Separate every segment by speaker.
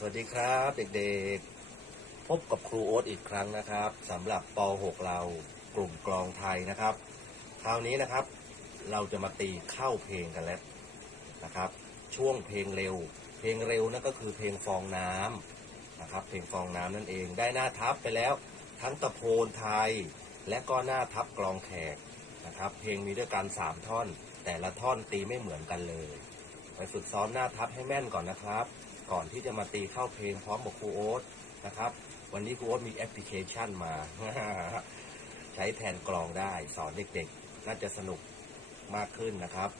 Speaker 1: สวัสดีครับเด็กๆ พบกับครูโอ๊ตอีกครั้งนะครับสำหรับป .6 เรากลุ่มกลองไทยนะครับ คราวนี้นะครับ เราจะมาตีเข้าเพลงกันแล้วนะครับ ช่วงเพลงเร็ว เพลงเร็วนั่นก็คือเพลงฟองน้ำนะครับ เพลงฟองน้ำนั่นเองได้หน้าทับไปแล้ว ทั้งตะโพนไทย และก็หน้าทับกลองแขกนะครับ เพลงมีด้วยกันสามท่อน แต่ละท่อนตีไม่เหมือนกันเลย ไปฝึกซ้อมหน้าทับให้แม่นก่อนนะครับ ก่อนที่จะมาตีเข้าเพลงพร้อมกับครูโอ๊ตนะครับ วันนี้ครูโอ๊ตมีแอปพลิเคชันมา ใช้แทนกลองได้สอนเด็กๆ น่าจะสนุกมากขึ้นนะครับ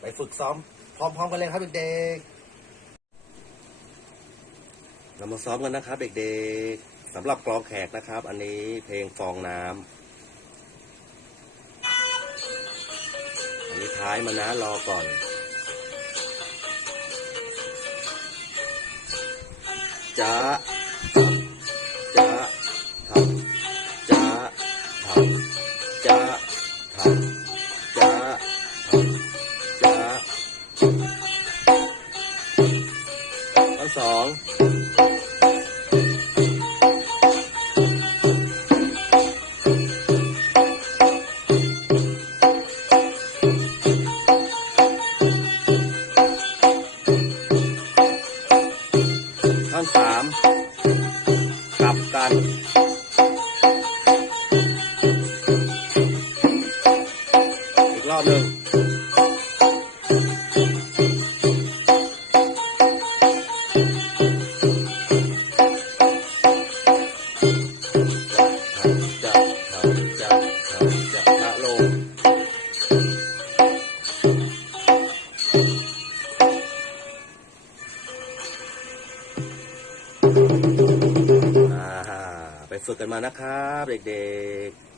Speaker 1: ไปฝึกซ้อมพร้อมๆกันเลยครับเด็กๆเรามาซ้อมกันนะครับเด็กๆสำหรับกลองแขกนะครับ อันนี้เพลงฟองน้ำอันนี้ท้ายมานะรอก่อน จ้าจ้าทำจ้าทำจ้าทำจ้าทำจ้าทั้อสอง ทั้งสามกลับกันอีกรอบหนึ่ง ฝึกกันมานะครับ เด็กๆ